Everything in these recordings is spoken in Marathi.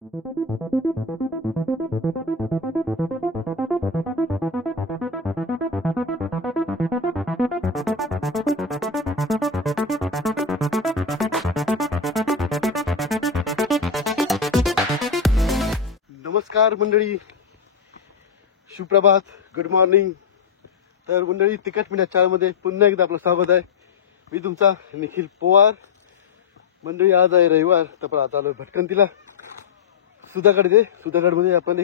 नमस्कार मंडळी, सुप्रभात, गुड मॉर्निंग। तर मंडळी, तिकट मीडिया चॅनलमध्ये पुन्हा एकदा आपलं स्वागत आहे। मी तुमचा निखिल पवार। मंडळी, आज आहे रविवार, तर आता आलो भटकंतीला सुधागड। सुधागडमध्ये आपण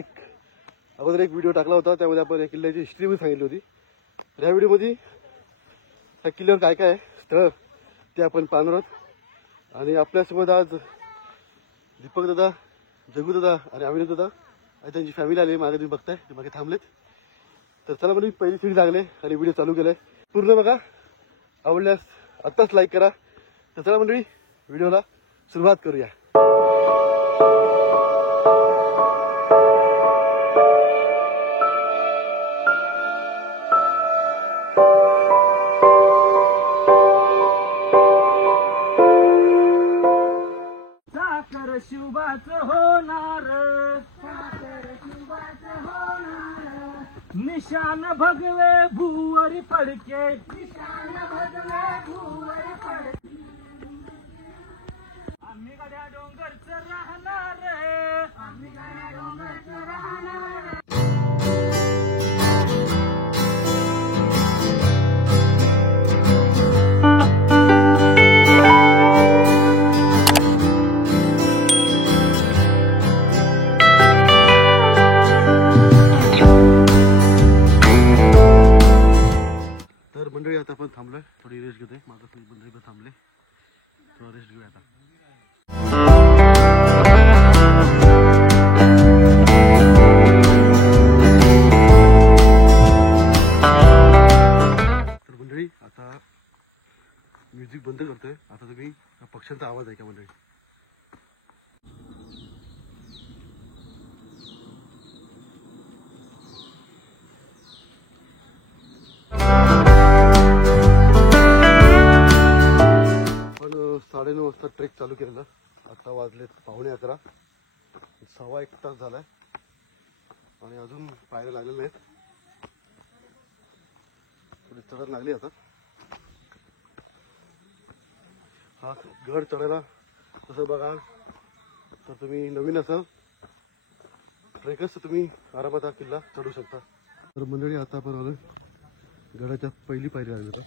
अगोदर एक व्हिडिओ टाकला होता, त्यामध्ये आपण या किल्ल्याची हिस्ट्री सांगितली होती। तर या व्हिडिओमध्ये त्या किल्ल्यावर काय काय स्थळ ते आपण पाहणार आहोत। आणि आपल्यासोबत आज दीपक दादा, जगू दादा आणि अविनाश दादा आणि त्यांची फॅमिली आली। मागे तुम्ही बघताय, ते मागे थांबलेत। तर चला म्हणजे पहिली सीडी लागले आणि व्हिडिओ चालू केलाय, पूर्ण बघा। आवडल्यास आत्ताच लाईक करा। तर चला मंडळी, व्हिडिओला सुरुवात करूया। शिवबाचं होणार, निशान भगवे भुवरी पडके, आम्ही गड्या डोंगरचं राहणार, मंडळी आता आपण थांबलोय, थोडी रेस्ट घेतोय। माझं मंडळी पण थांबले, थोडा रेस्ट घेऊया आता। तर मंडळी, आता म्युझिक बंद करतोय। आता तुम्ही पक्ष्यांचा आवाज ऐका मंडळी। पण 9:30 वाजता ट्रेक चालू केलेला, आता वाजलेत 11:15, 1.25 तास झालाय आणि अजून पायऱ्या लागलेल्या नाहीत। थोडी चढत लागली आता। हा गड चढायला तसं बघाल तर तुम्ही नवीन असाल ट्रेकर्स, तुम्ही आरामात हा किल्ला चढू शकता। तर मंडळी, आता आपण आलोय गडाच्या पहिली पायरी आली आता।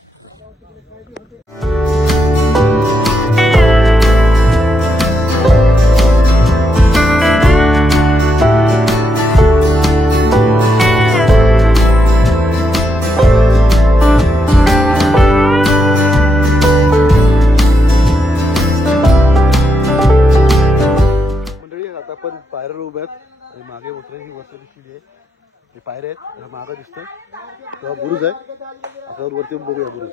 आपण पायऱ्यावर उभे आहेत आणि मागे उतरायची वरती शिडी आहे, ते पायऱ्या आहेत, मागे दिसतंय तेव्हा बुरुज आहे। आता वरती बघूया बुरुज।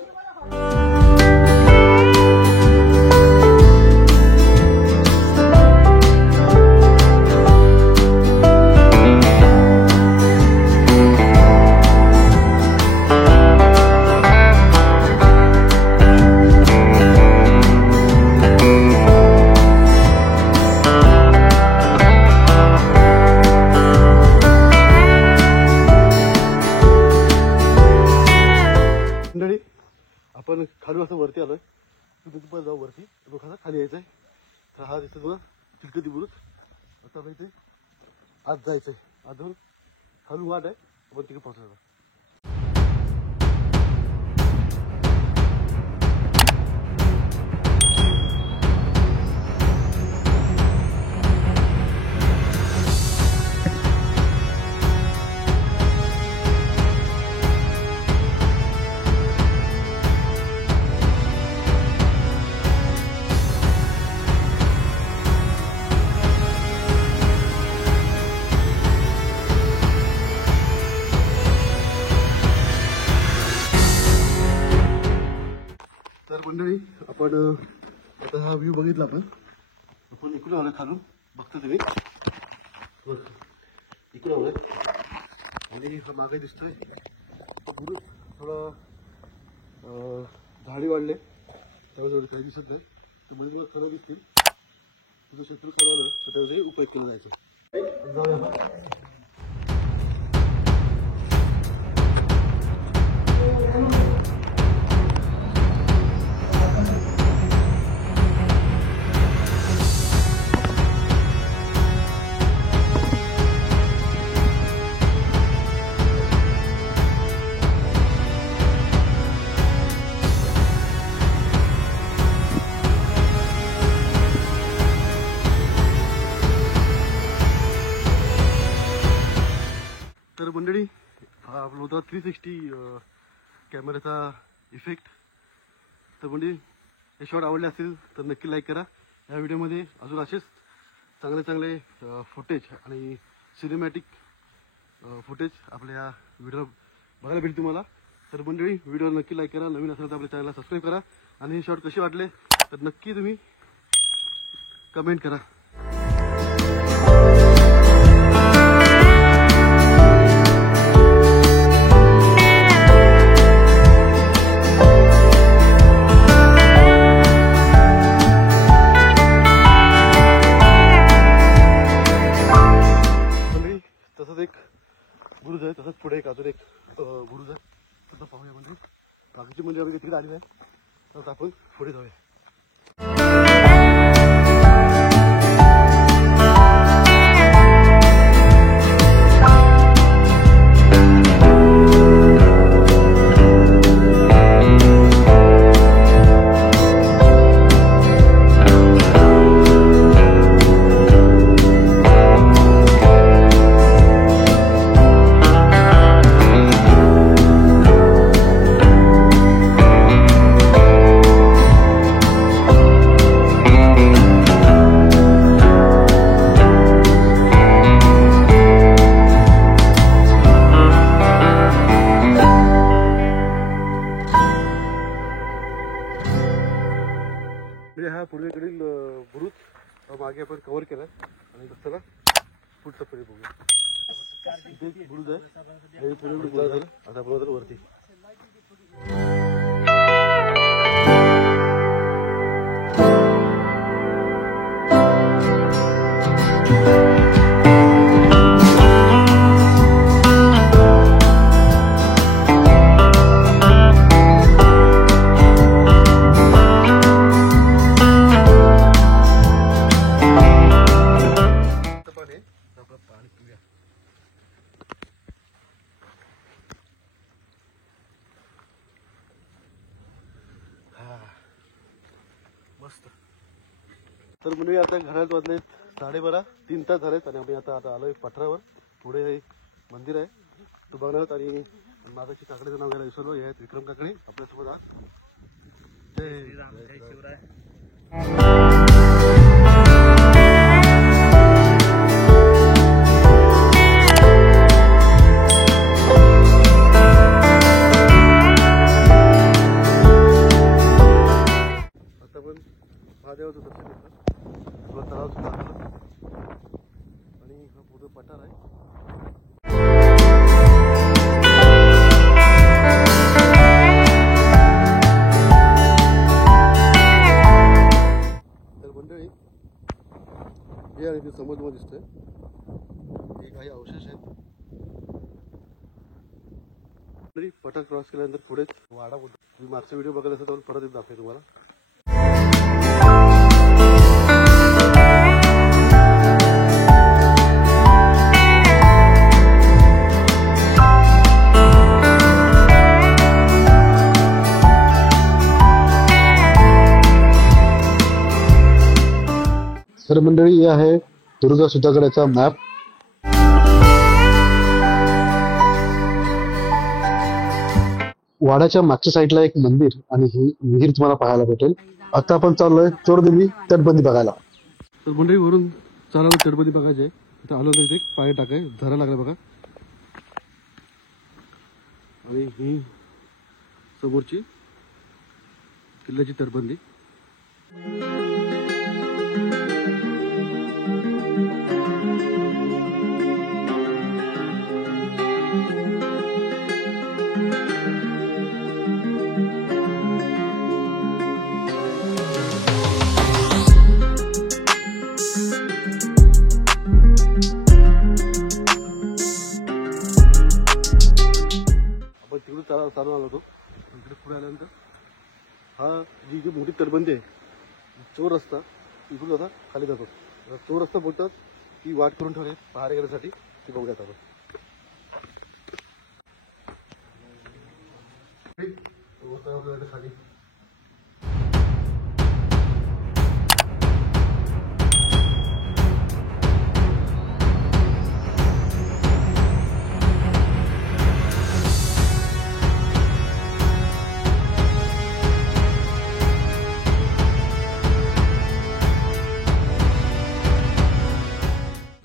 आपण खाली असं वरती आलोय, तिथे पण जाऊ वरती, लोकांना खाली यायचंय। तर हा दिसतो तुला चिलकती बुरुज। आता इथे आत जायचंय, अजून खालून वाट आहे, आपण तिकडे पोहोचायचं। मंडळी, आपण आता हा व्ह्यू बघितला। आपण इकडून आलो, खालून बघता तुम्ही इकडून आलोय आणि हा मागे दिसतोय बुरुज। थोडं झाडी वाढले त्यामुळे काही दिसत नाही, तर मध्ये खरं दिसतील। तुझं शत्रू कळलं तर त्याचाही उपयोग केला जायचा. जाऊया. तर मंडळी हा आपला होता 360 कॅमेऱ्याचा इफेक्ट. तर मंडळी हे शॉट आवडले असतील तर नक्की लाईक करा. या व्हिडिओमध्ये अजून असेच चांगले चांगले फुटेज आणि सिनेमॅटिक फुटेज आपल्या या व्हिडिओ बघायला भेटतील तुम्हाला. तर मंडळी व्हिडिओ नक्की लाईक करा. नवीन असेल तर आपल्या चॅनलला सबस्क्राईब करा. आणि हे शॉट कसे वाटले तर नक्की तुम्ही कमेंट करा. तसंच एक बुरुज आहे, तसंच पुढे एक अजून एक बुरुज आहे. तसं पाहूया म्हणजे बाकीची म्हणजे आम्ही तिकडे आली आहे. तर आपण पुढे जाऊया. हा पूर्वेकडील बुरुज मागे आपण कव्हर केला आणि चला पुढचं पुढे बघूया. इथे एक बुरुज आहे, हे पूर्वेकडे बुरुज आहे. आता आपण तर वरती मस्त. तर म्हणजे आता घरात वाजले 12:30, 3 तास झालेत आणि आम्ही आता आलोय पठारावर. पुढे मंदिर आहे तो बघणार. आणि मागाशी काकडेचं नाव घ्यायला विसरलो. हे आहेत विक्रम काकडे आपल्यासोबत आज. जय शिवराय. महादेवाचं दर्शन घेतलं, तलाव सुद्धा आणि हा पुढं पठार आहे. तर मंडळी हे आहे ते समोर तुम्हाला दिसतंय, हे काही अवशेष आहेत. पठार क्रॉस केल्यानंतर पुढेच वाडा होतो. तुम्ही मागचा व्हिडिओ बघायला असेल तर परत एक दाखवेल तुम्हाला. तर मंडळी हे आहे दुर्गा सुधागडाचा मॅप. वाड्याच्या मागच्या साईडला एक मंदिर आणि ही विहीर तुम्हाला पाहायला भेटेल. आता आपण चाललोय चोरदेवी तटबंदी बघायला. तर मंडळी वरून चालायला तटबंदी बघायची. इथं आलो तर एक पाय टाकाय झरा लागला बघा. आणि ही समोरची किल्ल्याची तटबंदी. चालून आलो होतो. इकडे पुढे आल्यानंतर हा जी मोठी तटबंदी आहे, चोर रस्ता इकडून आता खाली जातो. चोर रस्ता बोलतात ती वाट करून ठेवली पहारे घेण्यासाठी, ती बघूयात आपण. खाली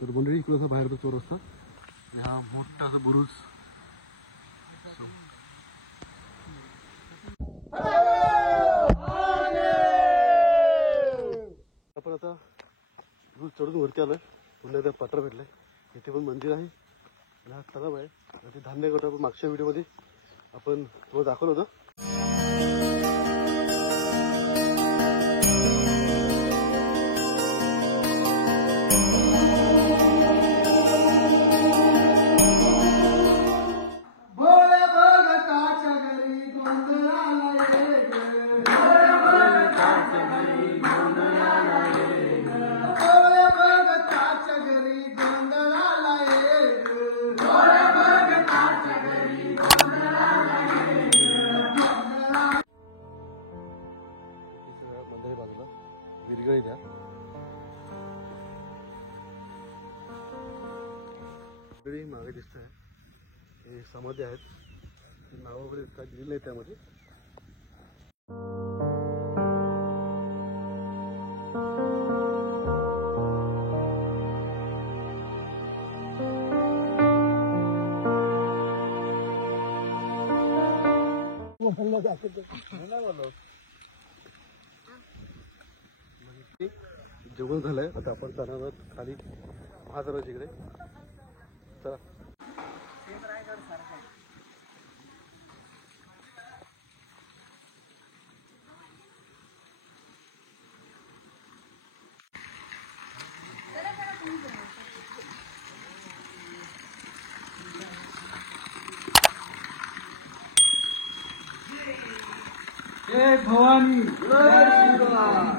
तर मंडळी इकडं बाहेरचा चोर रस्ता, हा मोठा असा बुरुज. आपण आता बुरुज चढून वरती आलोय. पुन्हा एकदा पत्रा भेटलाय. इथे पण मंदिर आहे, हा तलाव आहे. ते धान्य गट आपण मागच्या व्हिडिओमध्ये आपण तुम्हाला दाखवलं होतं. विरगळी द्या. सगळी मागे दिसत आहे, हे समाधी आहेत. नाव वगैरे काय दिलेलं नाही त्यामध्ये. जेवण झालंय, आता आपण जाणार आहोत खाली महादेवाच्या इकडे. चला. जय भवानी, जय शिवराय.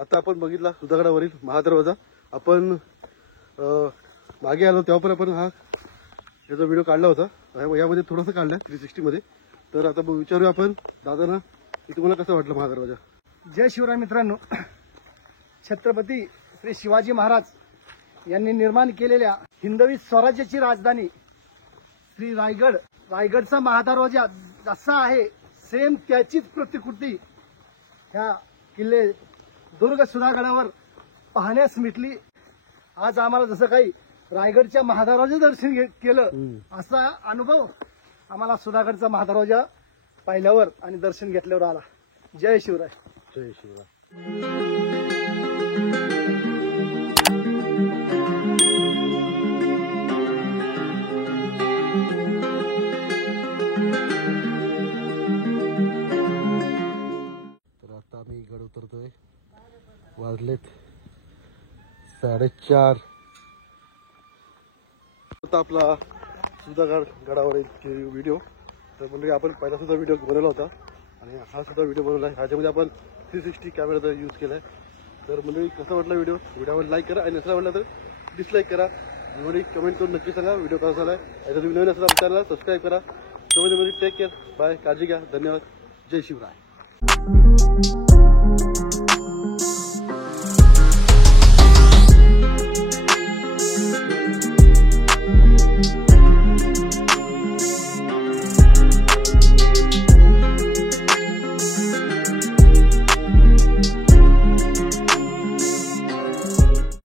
आता आपण बघितला सुधागडावरील महादरवाजा. आपण मागे आलो तेव्हा पण आपण हा याचा व्हिडिओ काढला होता, यामध्ये थोडासा काढला 360 मध्ये. तर आता विचारूया आपण दादांना की तुम्हाला कसं वाटलं महादरवाजा. जय शिवराय मित्रांनो. छत्रपती श्री शिवाजी महाराज यांनी निर्माण केलेल्या हिंदवी स्वराज्याची राजधानी श्री रायगडचा महादरवाजा जसा आहे सेम त्याचीच प्रतिकृती ह्या किल्ले दुर्ग सुधागडावर पाहण्यास मिटली. आज आम्हाला जसं काही रायगडच्या महादरवाजा दर्शन केलं असा अनुभव आम्हाला सुधागडचा महादरवाजा पाहिल्यावर आणि दर्शन घेतल्यावर आला. जय शिवराय. जय शिवराय. वाजलेत 4:30. आता आपला सुधागड गडावरील व्हिडिओ. तर म्हणजे आपण पहिला सुद्धा व्हिडिओ बनवला होता आणि हा सुद्धा व्हिडिओ बनवला आहे. ह्याच्यामध्ये आपण 360 कॅमेराचा यूज केला आहे. तर म्हणजे कसं वाटलं व्हिडिओवर लाईक करा आणि नसला वाटलं तर डिसलाईक करा. म्हणजे कमेंट करून नक्की सांगा व्हिडिओ कसा झाला आहे. याचा तुम्ही नवीन असेल आमच्या चॅनलला सबस्क्राईब करा. टेक केअर, बाय, काळजी घ्या, धन्यवाद, जय शिवराय.